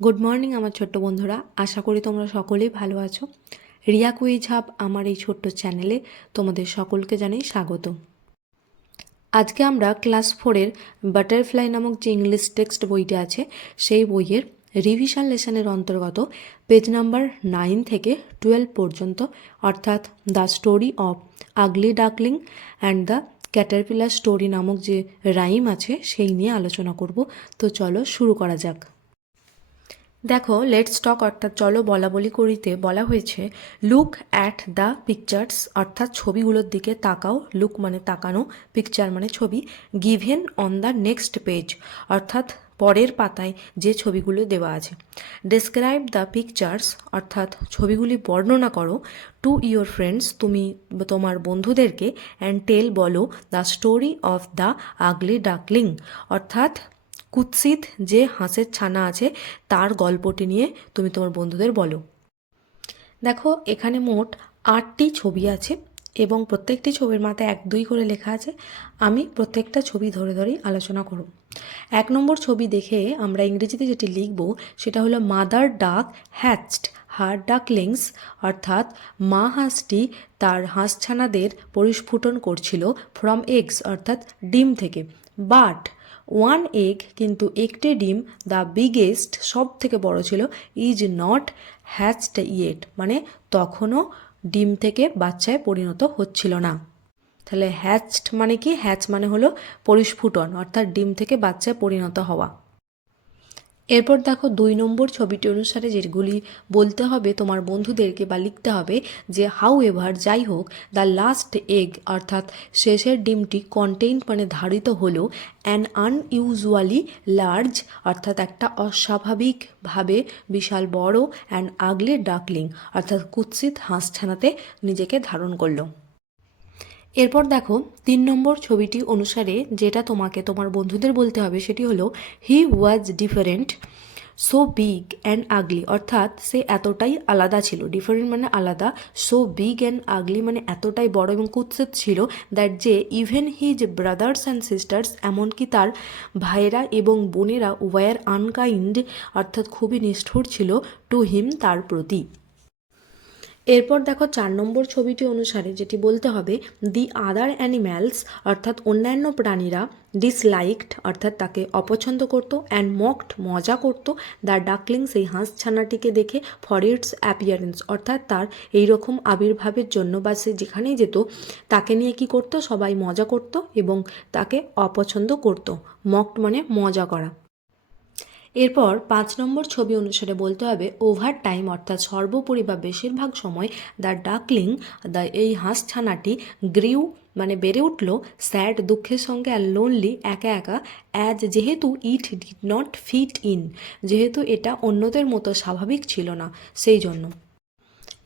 Good morning আমার ছোট্ট বন্ধুরা। আশা করি তোমরা সকলেই ভালো আছো। রিয়া কুইজ হাব আমার এই ছোট্ট চ্যানেলে তোমাদের সকলকে জানাই স্বাগত। আজকে আমরা ক্লাস ফোরের বাটারফ্লাই নামক যে ইংলিশ টেক্সট বইটি আছে, সেই বইয়ের রিভিশন লেসনের অন্তর্গত পেজ নাম্বার নাইন থেকে টুয়েলভ পর্যন্ত, অর্থাৎ the story of ugly duckling and the caterpillar story নামক যে রাইম আছে, সেই নিয়ে আলোচনা করব। তো চলো শুরু করা যাক। দেখো লেটস টক অর্থাৎ চলো বলা বলি করিতে বলা হয়েছে লুক অ্যাট দ্য পিকচার্স অর্থাৎ ছবিগুলোর দিকে তাকাও লুক মানে তাকানো পিকচার মানে ছবি given on the next page অর্থাৎ পরের পাতায় যে ছবিগুলো দেওয়া আছে। ডেসক্রাইব দ্য পিকচার্স অর্থাৎ ছবিগুলি বর্ণনা করো টু ইয়োর ফ্রেন্ডস তুমি তোমার বন্ধুদেরকে অ্যান্ড টেল বলো the story of the ugly duckling অর্থাৎ কুৎসিত যে হাঁসের ছানা আছে, তার গল্পটি নিয়ে তুমি তোমার বন্ধুদের বলো। দেখো, এখানে মোট আটটি ছবি আছে এবং প্রত্যেকটি ছবির মাথায় এক দুই করে লেখা আছে। আমি প্রত্যেকটা ছবি ধরে ধরেই আলোচনা করব। এক নম্বর ছবি দেখে আমরা ইংরেজিতে যেটি লিখব, সেটা হলো মাদার ডাক হ্যাচড, হার ডাকলিংস, অর্থাৎ মা হাঁসটি তার হাঁসছানাদের পরিস্ফুটন করছিল ফ্রম এগস, অর্থাৎ ডিম থেকে। বাট ওয়ান এগ কিন্তু একটি ডিম দ্য বিগেস্ট সব থেকে বড় ছিল ইজ নট হ্যাচড ইয়েট মানে তখনও ডিম থেকে বাচ্চায় পরিণত হচ্ছিল না। তাহলে হ্যাচড মানে কি? হ্যাচ মানে হলো পরিস্ফুটন, অর্থাৎ ডিম থেকে বাচ্চায় পরিণত হওয়া। এরপর দেখো দুই নম্বর ছবিটি অনুসারে যেগুলি বলতে হবে তোমার বন্ধুদেরকে বা লিখতে হবে যে হাউ এভার যাই হোক দ্য লাস্ট এগ অর্থাৎ শেষের ডিমটি কন্টেইন মানে ধারিত হলো অ্যান আনইউজুয়ালি লার্জ অর্থাৎ একটা অস্বাভাবিকভাবে বিশাল বড় অ্যান্ড আগলি ডাকলিং অর্থাৎ কুৎসিত হাঁসছানাতে নিজেকে ধারণ করল। এরপর দেখো, তিন নম্বর ছবিটি অনুসারে যেটা তোমাকে তোমার বন্ধুদের বলতে হবে সেটি হলো he was different so big and ugly অর্থাৎ সে এতটাই আলাদা ছিল। ডিফারেন্ট মানে আলাদা সো বিগ অ্যান্ড আগলি মানে এতটাই বড় এবং কুৎসিত ছিল দ্যাট যে even his brothers and sisters এমনকি তার ভাইয়েরা এবং বোনেরা ওয়ার আনকাইন্ড অর্থাৎ খুবই নিষ্ঠুর ছিল টু হিম তার প্রতি। এরপর দেখো চার নম্বর ছবিটি অনুসারে যেটি বলতে হবে দি আদার অ্যানিম্যালস অর্থাৎ অন্যান্য প্রাণীরা ডিসলাইকড অর্থাৎ তাকে অপছন্দ করত অ্যান্ড মকড মজা করত। দ্য ডাকলিং সেই হাঁস ছানাটিকে দেখে ফর ইটস অ্যাপিয়ারেন্স অর্থাৎ তার এই রকম আবির্ভাবের জন্য বা সে যেখানেই যেত, তাকে নিয়ে কি করত? সবাই মজা করত এবং তাকে অপছন্দ করত। মকড মানে মজা করা। এরপর পাঁচ নম্বর ছবি অনুসারে বলতে হবে ওভার টাইম অর্থাৎ সর্বোপরি বা বেশিরভাগ সময় দ্য ডাকলিং দ্য এই হাঁস ছানাটি গ্রিউ মানে বেড়ে উঠল স্যাড দুঃখের সঙ্গে আর লোনলি একা একা অ্যাজ যেহেতু it did not fit in যেহেতু এটা অন্যদের মতো স্বাভাবিক ছিল না, সেই জন্য।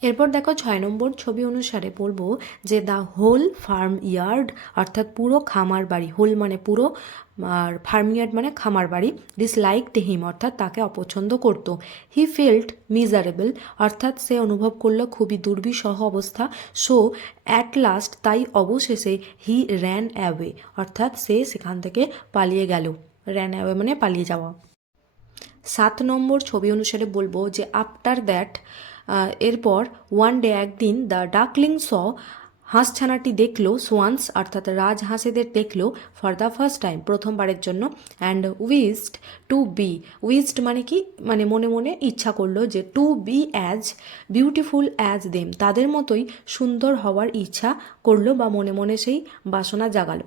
এরপর দেখো ছয় নম্বর ছবি অনুসারে বলব যে দ্য হোল ফার্ম ইয়ার্ড অর্থাৎ পুরো খামার বাড়ি হোল মানে পুরো, আর ফার্ম ইয়ার্ড মানে খামার বাড়ি ডিসলাইকড হিম অর্থাৎ তাকে অপছন্দ করত। হি ফিল্ড মিজারেবল অর্থাৎ সে অনুভব করল খুবই দুর্বিষহ অবস্থা। সো অ্যাট লাস্ট তাই অবশেষে হি র্যান অ্যাওয়ে অর্থাৎ সে সেখান থেকে পালিয়ে গেল। র্যান অ্যাওয়ে মানে পালিয়ে যাওয়া। সাত নম্বর ছবি অনুসারে বলব যে আফটার দ্যাট এরপর ওয়ান ডে একদিন দ্য ডাকলিং স হাঁসছানাটি দেখল সোয়ান্স অর্থাৎ রাজহাঁসেদের দেখল ফর দ্য ফার্স্ট টাইম প্রথমবারের জন্য and wished to be wished মানে কি? মানে মনে মনে ইচ্ছা করল যে to be as beautiful as them তাদের মতোই সুন্দর হওয়ার ইচ্ছা করল বা মনে মনে সেই বাসনা Zagallo.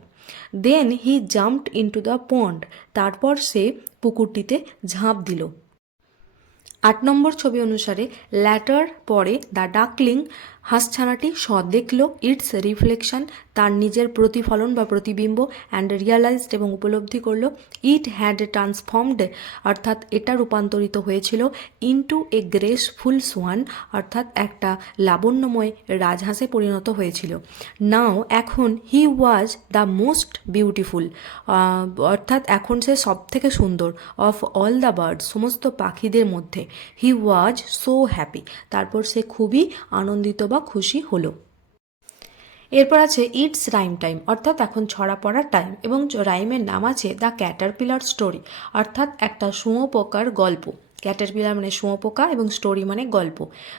Then he jumped into the pond তারপর সে পুকুরটিতে ঝাঁপ দিল। আট নম্বর ছবি অনুসারে ল্যাটার পরে দ্য ডাকলিং হাঁসছানাটি স দেখল, ইটস রিফ্লেকশন, তার নিজের প্রতিফলন বা প্রতিবিম্ব অ্যান্ড রিয়ালাইজড এবং উপলব্ধি করল ইট হ্যাড ট্রান্সফর্মড অর্থাৎ এটা রূপান্তরিত হয়েছিল ইনটু এ গ্রেসফুল সোয়ান অর্থাৎ একটা লাবণ্যময় রাজহাঁসে পরিণত হয়েছিল। নাও এখন he was the most beautiful অর্থাৎ এখন সে সব থেকে সুন্দর অফ অল দ্য বার্ড সমস্ত পাখিদের মধ্যে। হি ওয়াজ সো হ্যাপি তারপর সে খুবই আনন্দিত বা খুশি হলো। এরপর আছে ইটস রাইম টাইম অর্থাৎ এখন ছড়া পড়ার টাইম এবং রাইমের নাম আছে দ্য ক্যাটারপিলার স্টোরি অর্থাৎ একটা শুঁয়োপোকার গল্প। ক্যাটারপিলার মানে শুঁয়োপোকা এবং স্টোরি মানে গল্প।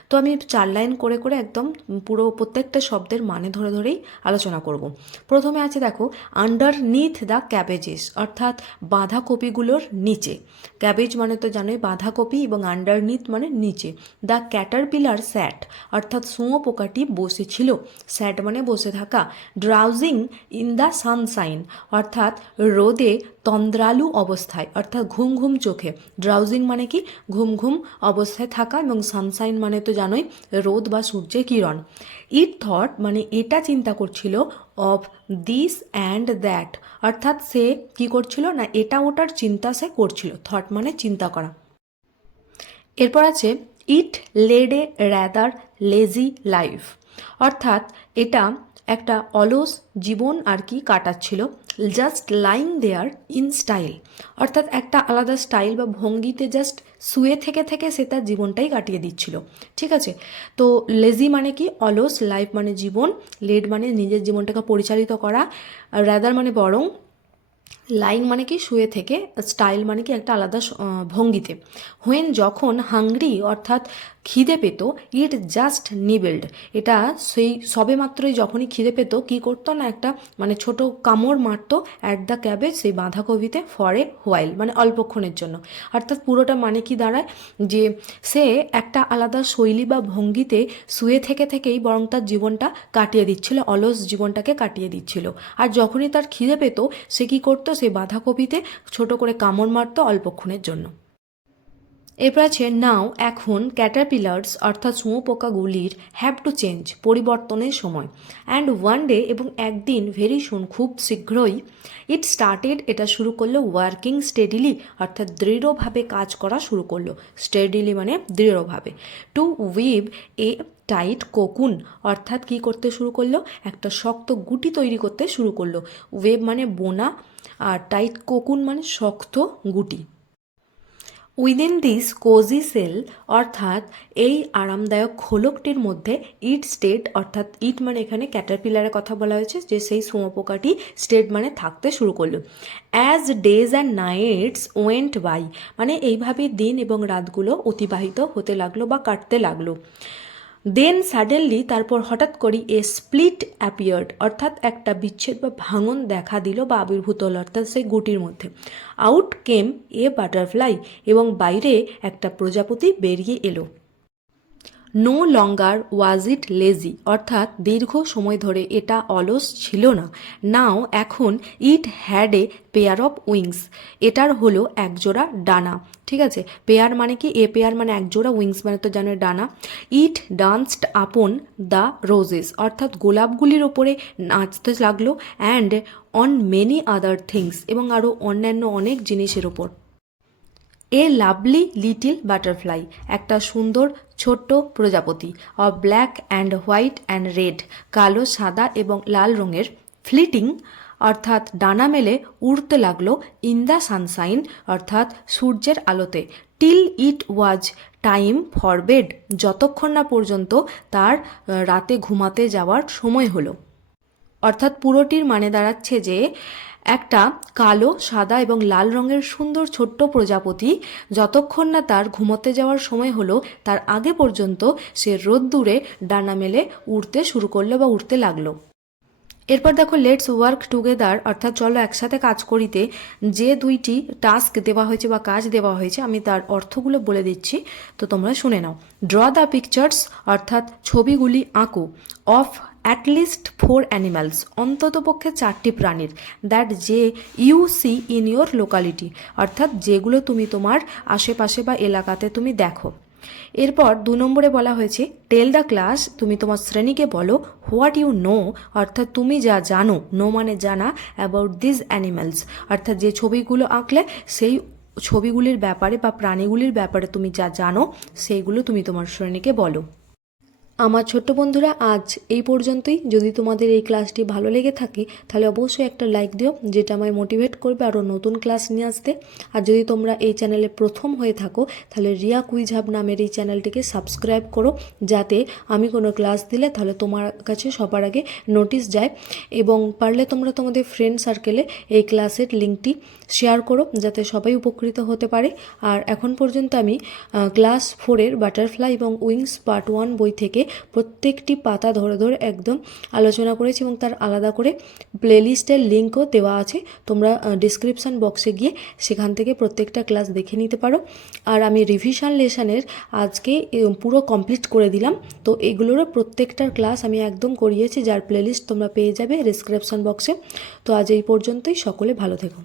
তো আমি চার লাইন করে করে একদম পুরো প্রত্যেকটা শব্দের মানে ধরে ধরেই আলোচনা করব। প্রথমে আছে দেখো আন্ডার নিথ দ্য ক্যাবেজেস অর্থাৎ বাঁধাকপিগুলোর নিচে। ক্যাবেজ মানে তো জানোই, বাঁধাকপি এবং আন্ডারনিথ মানে নিচে। দ্য ক্যাটারপিলার স্যাট অর্থাৎ শুঁয়োপোকাটি বসেছিল। স্যাট মানে বসে থাকা। ড্রাউজিং ইন দ্য সানসাইন অর্থাৎ রোদে তন্দ্রালু অবস্থায়, অর্থাৎ ঘুম ঘুম চোখে। ড্রাউজিং মানে কি? ঘুম ঘুম অবস্থায় থাকা এবং সানসাইন মানে তো জানোই, রোদ বা সূর্যের কিরণ। ইট থট মানে এটা চিন্তা করছিল অফ দিস অ্যান্ড দ্যাট অর্থাৎ সে কি করছিল না, এটা ওটার চিন্তা সে করছিল। থট মানে চিন্তা করা। এরপর আছে it led a rather lazy life অর্থাৎ এটা একটা অলস জীবন আর কি কাটাচ্ছিল just lying there in style অর্থাৎ একটা আলাদা স্টাইল বা ভঙ্গিতে জাস্ট শুয়ে থেকে থেকে সে তার জীবনটাই কাটিয়ে দিচ্ছিল, ঠিক আছে? তো লেজি মানে কি? অলস লাইফ মানে জীবন লেড মানে নিজের জীবনটাকে পরিচালিত করা রাদার মানে বরং লাইং মানে কি শুয়ে থেকে, স্টাইল মানে কি একটা আলাদা ভঙ্গিতে। হোয়েন যখন হাংরি অর্থাৎ খিদে পেত ইট জাস্ট নিবেল্ড এটা সেই সবে মাত্রই যখনই খিদে পেত, কি করতো না একটা মানে ছোট কামড় মারতো অ্যাট দ্য ক্যাবেজ সেই বাঁধাকপিতে ফরে হোয়াইল মানে অল্পক্ষণের জন্য। অর্থাৎ পুরোটা মানে কি দাঁড়ায়? যে সে একটা আলাদা শৈলী বা ভঙ্গিতে শুয়ে থেকে থেকেই বরং তার জীবনটা কাটিয়ে দিচ্ছিল, অলস জীবনটাকে কাটিয়ে দিচ্ছিল। আর যখনই তার খিদে পেত, সে কি করতো? সে বাঁধাকপিতে ছোট করে কামড় মারত অল্পক্ষণের জন্য। এরপর আছে, নাও, এখন ক্যাটারপিলার্স অর্থাৎ শুঁয়োপোকাগুলির হ্যাভ টু চেঞ্জ পরিবর্তনের সময়। অ্যান্ড ওয়ান ডে এবং একদিন ভেরি শুন খুব শীঘ্রই ইট স্টার্টেড এটা শুরু করল ওয়ার্কিং স্টেডিলি অর্থাৎ দৃঢ়ভাবে কাজ করা শুরু করল। স্টেডিলি মানে দৃঢ়ভাবে। To weave a tight cocoon অর্থাৎ কি করতে শুরু করল? একটা শক্ত গুটি তৈরি করতে শুরু করল। ওয়েব মানে বোনা আর টাইট কোকুন মানে শক্ত গুটি। উইদিন দিস কোজি সেল অর্থাৎ এই আরামদায়ক খোলকটির মধ্যে ইট স্টেট অর্থাৎ ইট মানে এখানে ক্যাটারপিলারের কথা বলা হয়েছে, যে সেই শুঁয়োপোকাটি স্টেট মানে থাকতে শুরু করল। As days and nights went by মানে এইভাবে দিন এবং রাতগুলো অতিবাহিত হতে লাগল বা কাটতে লাগল। দেন সাডেনলি তারপর হঠাৎ করে এ স্প্লিট অ্যাপিয়ার্ড অর্থাৎ একটা বিচ্ছেদ বা ভাঙন দেখা দিল বা আবির্ভূত হল, অর্থাৎ সেই গুটির মধ্যে। আউট কেম এ বাটারফ্লাই এবং বাইরে একটা প্রজাপতি বেরিয়ে এলো। নো লঙ্গার ওয়াজ ইট লেজি, অর্থাৎ দীর্ঘ সময় ধরে এটা অলস ছিল না। নাও এখন it had a pair of wings, এটার হলো একজোড়া ডানা। ঠিক আছে? পেয়ার মানে কি? এ পেয়ার মানে একজোড়া উইংস মানে তো জানো ডানা। It danced upon the roses, অর্থাৎ গোলাপগুলির ওপরে নাচতে লাগল, and on many other things, এবং আরও অন্যান্য অনেক জিনিসের ওপর। এ লাভলি লিটিল বাটারফ্লাই একটা সুন্দর ছোট্ট প্রজাপতি of black and white and red কালো, সাদা এবং লাল রঙের ফ্লিটিং অর্থাৎ ডানা মেলে উড়তে লাগল ইন দ্য সানসাইন অর্থাৎ সূর্যের আলোতে till it was time for bed যতক্ষণ না পর্যন্ত তার রাতে ঘুমাতে যাওয়ার সময় হলো। অর্থাৎ পুরোটির মানে দাঁড়াচ্ছে যে একটা কালো, সাদা এবং লাল রঙের সুন্দর ছোট্ট প্রজাপতি। যতক্ষণ না তার ঘুমোতে যাওয়ার সময় হলো, তার আগে পর্যন্ত সে রোদ্দুরে ডানা মেলে উড়তে শুরু করল বা উড়তে লাগল। এরপর দেখো লেটস ওয়ার্ক টুগেদার অর্থাৎ চলো একসাথে কাজ করিতে। যে দুইটি টাস্ক দেওয়া হয়েছে বা কাজ দেওয়া হয়েছে, আমি তার অর্থগুলো বলে দিচ্ছি। তো তোমরা শুনে নাও। ড্র দ্য পিকচার্স অর্থাৎ ছবিগুলি আঁকো। অফ অ্যাটলিস্ট ফোর অ্যানিম্যালস অন্ততপক্ষে চারটি প্রাণীর দ্যাট যে you see in your locality অর্থাৎ যেগুলো তুমি তোমার আশেপাশে বা এলাকাতে তুমি দেখো। এরপর দু নম্বরে বলা হয়েছে টেল দ্য ক্লাস তুমি তোমার শ্রেণীকে বলো হোয়াট ইউ নো অর্থাৎ তুমি যা জানো নো মানে জানা অ্যাবাউট দিস অ্যানিম্যালস অর্থাৎ যে ছবিগুলো আঁকলে, সেই ছবিগুলির ব্যাপারে বা প্রাণীগুলির ব্যাপারে তুমি যা জানো, সেইগুলো তুমি তোমার শ্রেণীকে বলো। আমার ছোট্ট বন্ধুরা, আজ এই পর্যন্তই। যদি তোমাদের এই ক্লাসটি ভালো লেগে থাকে, তাহলে অবশ্যই একটা লাইক দিও, যেটা আমায় মোটিভেট করবে আরও নতুন ক্লাস নিয়ে আসতে। আর যদি তোমরা এই চ্যানেলে প্রথম হয়ে থাকো, তাহলে রিয়া কুইজ হাব নামের এই চ্যানেলটিকে সাবস্ক্রাইব করো, যাতে আমি কোনো ক্লাস দিলে তাহলে তোমার কাছে সবার আগে নোটিশ যায়। এবং পারলে তোমরা তোমাদের ফ্রেন্ড সার্কেলে এই ক্লাসের লিঙ্কটি শেয়ার করো, যাতে সবাই উপকৃত হতে পারে। আর এখন পর্যন্ত আমি ক্লাস ফোরের বাটারফ্লাই এবং উইংস পার্ট ওয়ান বই থেকে প্রত্যেকটি পাতা ধরে ধরে একদম আলোচনা করেছি এবং তার আলাদা করে প্লেলিস্টের লিঙ্কও দেওয়া আছে। তোমরা ডিসক্রিপশান বক্সে গিয়ে সেখান থেকে প্রত্যেকটা ক্লাস দেখে নিতে পারো। আর আমি রিভিশন লেসনের আজকে পুরো কমপ্লিট করে দিলাম। তো এগুলোরও প্রত্যেকটার ক্লাস আমি একদম করিয়েছি, যার প্লেলিস্ট তোমরা পেয়ে যাবে ডিসক্রিপশান বক্সে তো আজ এই পর্যন্তই, সকলে ভালো থেকো।